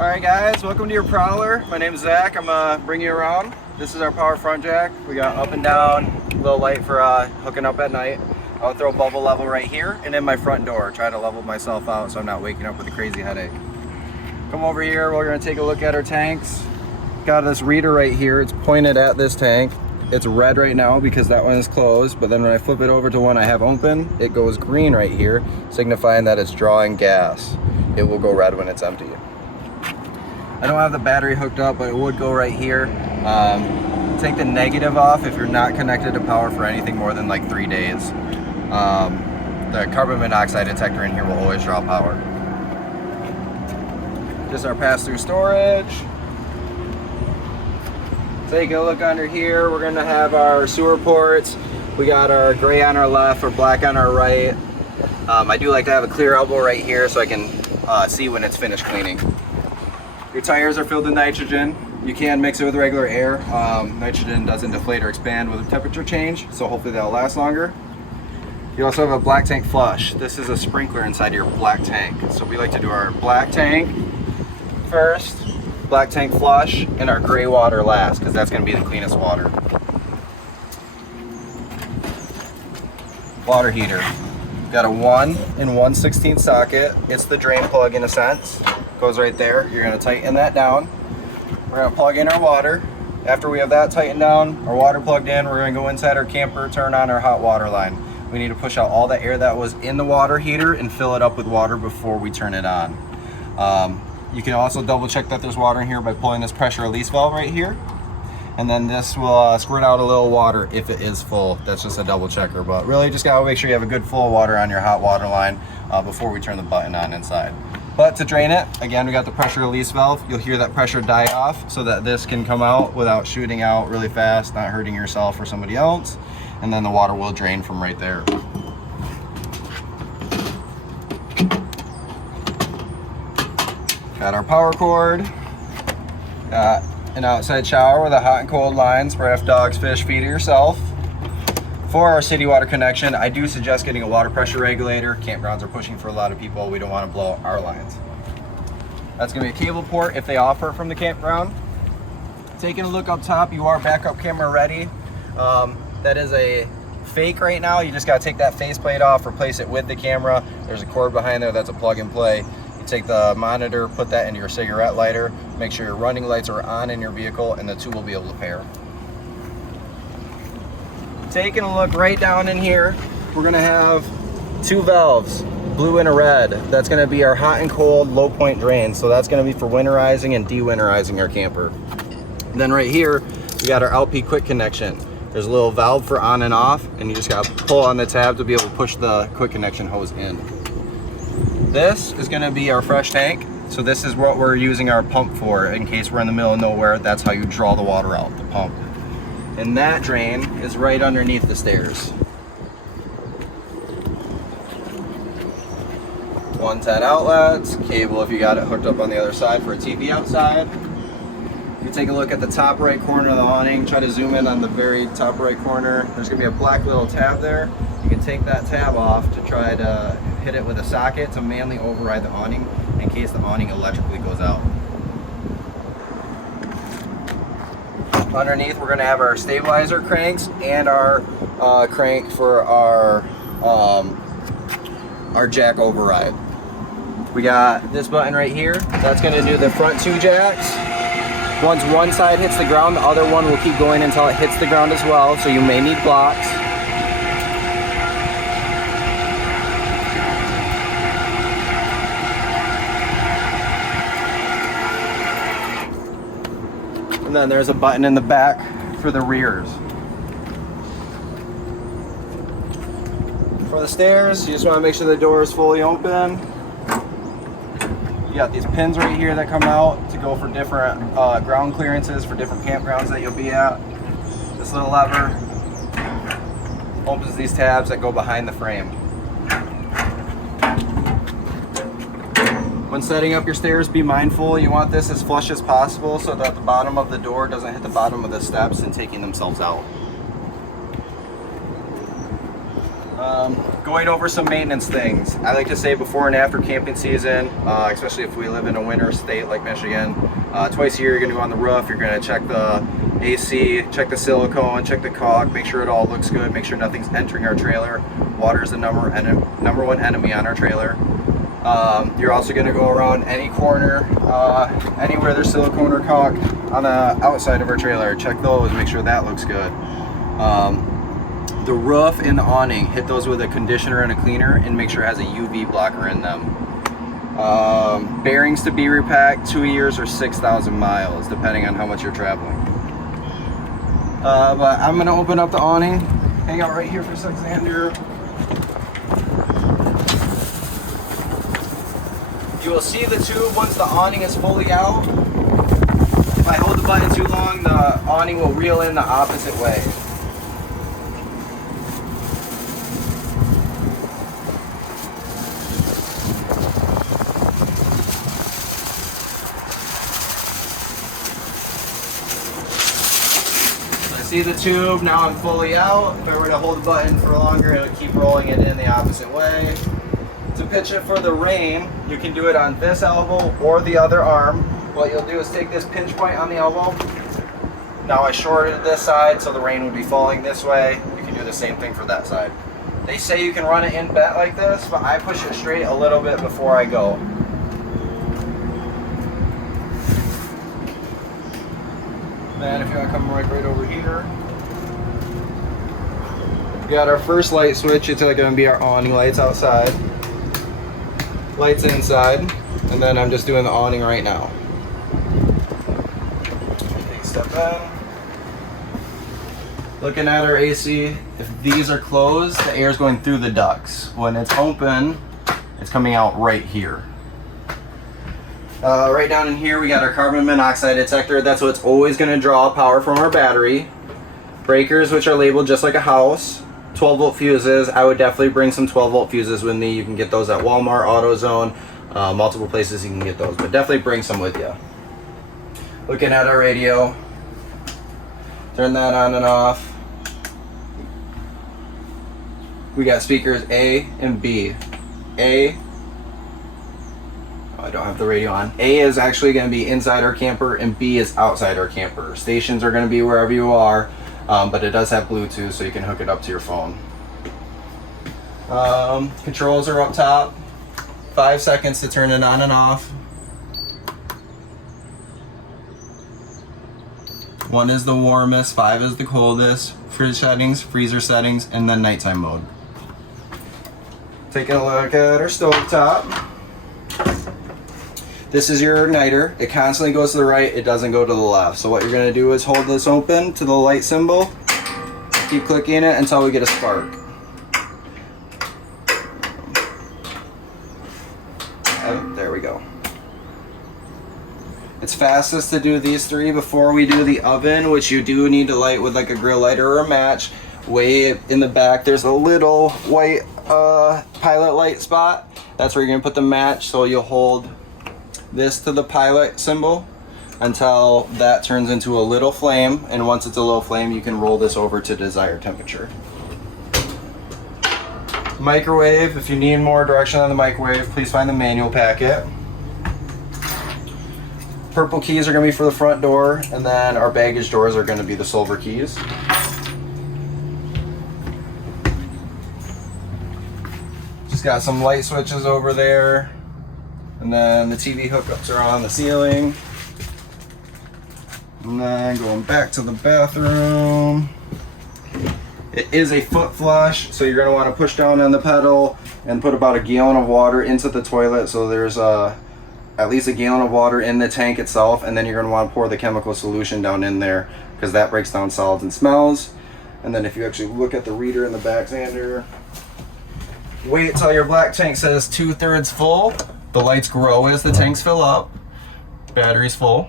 Alright guys, welcome to your Prowler. My name is Zach. I'm gonna bring you around. This is our power front jack. We got up and down, a little light for hooking up at night. I'll throw bubble level right here and in my front door. Try to level myself out so I'm not waking up with a crazy headache. Come over here, we're gonna take a look at our tanks. Got this reader right here, it's pointed at this tank. It's red right now because that one is closed, but then when I flip it over to one I have open, it goes green right here, signifying that it's drawing gas. It will go red when it's empty. I don't have the battery hooked up, but it would go right here. Take the negative off if you're not connected to power for anything more than like 3 days. The carbon monoxide detector in here will always draw power. Just our pass-through storage. Take a look under here. We're gonna have our sewer ports. We got our gray on our left or black on our right. I do like to have a clear elbow right here so I can see when it's finished cleaning. Your tires are filled with nitrogen. You can mix it with regular air. Nitrogen doesn't deflate or expand with a temperature change, so hopefully that'll last longer. You also have a black tank flush. This is a sprinkler inside your black tank. So we like to do our black tank first, black tank flush, and our gray water last, because that's going to be the cleanest water. Water heater. Got a 1 1/16 socket. It's the drain plug in a sense. Goes right there. You're going to tighten that down. We're going to plug in our water. After we have that tightened down, our water plugged in, we're going to go inside our camper, turn on our hot water line. We need to push out all the air that was in the water heater and fill it up with water before we turn it on. You can also double check that there's water in here by pulling this pressure release valve right here. And then this will squirt out a little water if it is full. That's just a double checker, but really just gotta make sure you have a good flow of water on your hot water line before we turn the button on inside. But to drain it, again, we got the pressure release valve. You'll hear that pressure die off so that this can come out without shooting out really fast, not hurting yourself or somebody else. And then the water will drain from right there. Got our power cord. Got an outside shower with a hot and cold lines for if dogs, fish, feed it yourself. For our city water connection, I do suggest getting a water pressure regulator. Campgrounds are pushing for a lot of people. We don't want to blow out our lines. That's going to be a cable port if they offer it from the campground. Taking a look up top, you are backup camera ready. That is a fake right now. You just got to take that faceplate off, replace it with the camera. There's a cord behind there that's a plug and play. You take the monitor, put that into your cigarette lighter, make sure your running lights are on in your vehicle, and the two will be able to pair. Taking a look right down in here, we're gonna have 2 valves, blue and a red. That's gonna be our hot and cold low point drain. So that's gonna be for winterizing and de-winterizing our camper. And then right here, we got our LP quick connection. There's a little valve for on and off, and you just gotta pull on the tab to be able to push the quick connection hose in. This is gonna be our fresh tank. So this is what we're using our pump for. In case we're in the middle of nowhere, that's how you draw the water out, the pump. And that drain is right underneath the stairs. 110 outlets, cable if you got it hooked up on the other side for a TV outside. You take a look at the top right corner of the awning, try to zoom in on the very top right corner. There's gonna be a black little tab there. You can take that tab off to try to hit it with a socket to manually override the awning in case the awning electrically goes out. Underneath, we're going to have our stabilizer cranks and our crank for our jack override. We got this button right here. That's going to do the front 2 jacks. Once one side hits the ground, the other one will keep going until it hits the ground as well, so you may need blocks. And then there's a button in the back for the rears. For the stairs, you just want to make sure the door is fully open. You got these pins right here that come out to go for different ground clearances for different campgrounds that you'll be at. This little lever opens these tabs that go behind the frame. When setting up your stairs, be mindful. You want this as flush as possible so that the bottom of the door doesn't hit the bottom of the steps and taking themselves out. Going over some maintenance things. I like to say before and after camping season, especially if we live in a winter state like Michigan, twice a year you're going to go on the roof, you're going to check the AC, check the silicone, check the caulk, make sure it all looks good, make sure nothing's entering our trailer. Water is the number one enemy on our trailer. You're also going to go around any corner, anywhere there's silicone or caulk on the outside of our trailer. Check those, make sure that looks good. The roof and the awning, hit those with a conditioner and a cleaner and make sure it has a UV blocker in them. Bearings to be repacked, 2 years or 6,000 miles, depending on how much you're traveling. But I'm gonna open up the awning. Hang out right here for a second, Xander. You will see the tube once the awning is fully out. If I hold the button too long, the awning will reel in the opposite way. See the tube, now I'm fully out. If I were to hold the button for longer, it'll keep rolling it in the opposite way. To pitch it for the rein, you can do it on this elbow or the other arm. What you'll do is take this pinch point on the elbow. Now I shorted this side so the rein would be falling this way. You can do the same thing for that side. They say you can run it in bent like this, but I push it straight a little bit before I go. Then if you want to come right over here, we got our first light switch. It's going to be our awning lights outside, lights inside, and then I'm just doing the awning right now. Take a step in. Looking at our AC, if these are closed, the air is going through the ducts. When it's open, it's coming out right here. Right down in here we got our carbon monoxide detector. That's what's always going to draw power from our battery. Breakers, which are labeled just like a house. 12 volt fuses. I would definitely bring some 12 volt fuses with me. You can get those at Walmart, AutoZone, multiple places you can get those, but definitely bring some with you. Looking at our radio. Turn that on and off. We got speakers A and B. A, I don't have the radio on. A is actually going to be inside our camper and B is outside our camper. Stations are going to be wherever you are, but it does have Bluetooth so you can hook it up to your phone. Controls are up top. 5 seconds to turn it on and off. 1 is the warmest, 5 is the coldest. Fridge settings, freezer settings, and then nighttime mode. Taking a look at our stove top. This is your igniter. It constantly goes to the right, it doesn't go to the left. So what you're gonna do is hold this open to the light symbol, keep clicking it until we get a spark. Oh, there we go. It's fastest to do these 3 before we do the oven, which you do need to light with like a grill lighter or a match. Way in the back, there's a little white pilot light spot. That's where you're gonna put the match, so you'll hold this to the pilot symbol until that turns into a little flame, and once it's a low flame you can roll this over to desired temperature. Microwave, if you need more direction on the microwave, please find the manual packet. Purple keys are going to be for the front door, and then our baggage doors are going to be the silver keys. Just got some light switches over there. And then the TV hookups are on the ceiling. And then going back to the bathroom. It is a foot flush, so you're going to want to push down on the pedal and put about a gallon of water into the toilet. So there's at least a gallon of water in the tank itself, and then you're going to want to pour the chemical solution down in there because that breaks down solids and smells. And then if you actually look at the reader in the back, Xander, wait till your black tank says 2/3 full. The lights grow as the tanks fill up. Battery's full.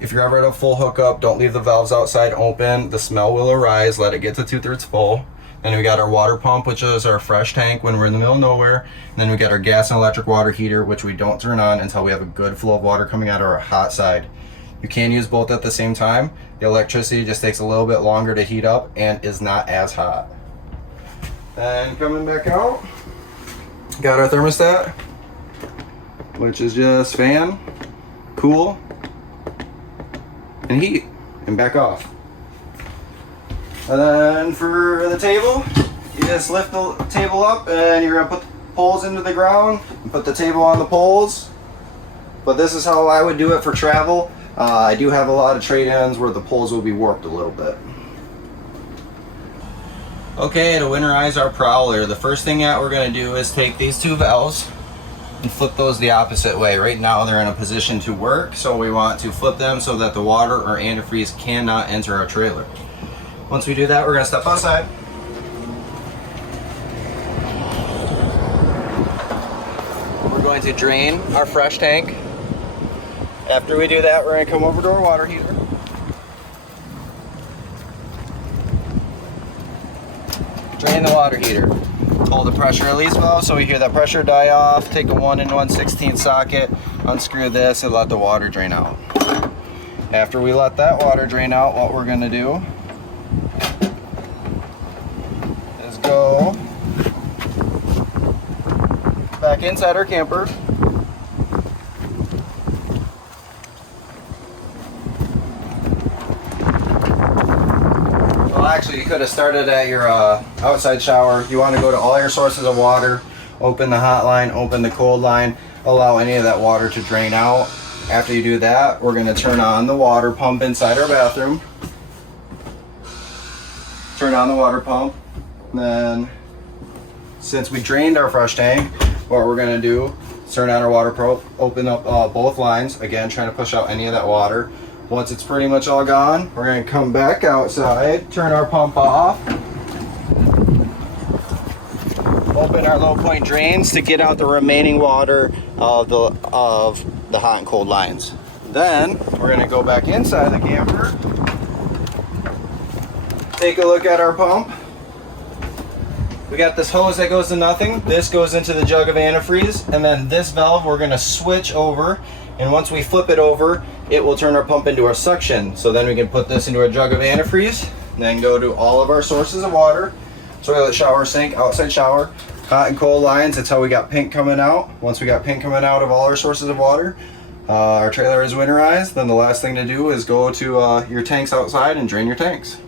If you're ever at a full hookup, don't leave the valves outside open. The smell will arise. Let it get to 2/3 full. Then we got our water pump, which is our fresh tank when we're in the middle of nowhere. And then we got our gas and electric water heater, which we don't turn on until we have a good flow of water coming out of our hot side. You can use both at the same time. The electricity just takes a little bit longer to heat up and is not as hot. Then coming back out, got our thermostat, which is just fan, cool, and heat, and back off. And then for the table, you just lift the table up and you're gonna put the poles into the ground and put the table on the poles. But this is how I would do it for travel. I do have a lot of trade-ins where the poles will be warped a little bit. Okay, to winterize our Prowler, the first thing that we're going to do is take these two valves and flip those the opposite way. Right now they're in a position to work, so we want to flip them so that the water or antifreeze cannot enter our trailer. Once we do that, we're going to step outside. We're going to drain our fresh tank. After we do that, we're going to come over to our water heater. Drain the water heater. Pull the pressure release valve so we hear that pressure die off. Take a 1 1/16 socket, unscrew this, and let the water drain out. After we let that water drain out, what we're going to do is go back inside our camper. Actually, you could have started at your outside shower. You want to go to all your sources of water, open the hot line, open the cold line, allow any of that water to drain out. After you do that, we're going to turn on the water pump inside our bathroom. Turn on the water pump. Then, since we drained our fresh tank, what we're going to do is turn on our water pump, open up both lines, again trying to push out any of that water. Once it's pretty much all gone, we're going to come back outside, turn our pump off, open our low point drains to get out the remaining water of the hot and cold lines. Then we're going to go back inside the camper, take a look at our pump. We got this hose that goes to nothing. This goes into the jug of antifreeze, and then this valve we're going to switch over. And once we flip it over, it will turn our pump into a suction. So then we can put this into a jug of antifreeze, then go to all of our sources of water, toilet, shower, sink, outside shower, hot and cold lines. That's how we got pink coming out. Once we got pink coming out of all our sources of water, our trailer is winterized. Then the last thing to do is go to your tanks outside and drain your tanks.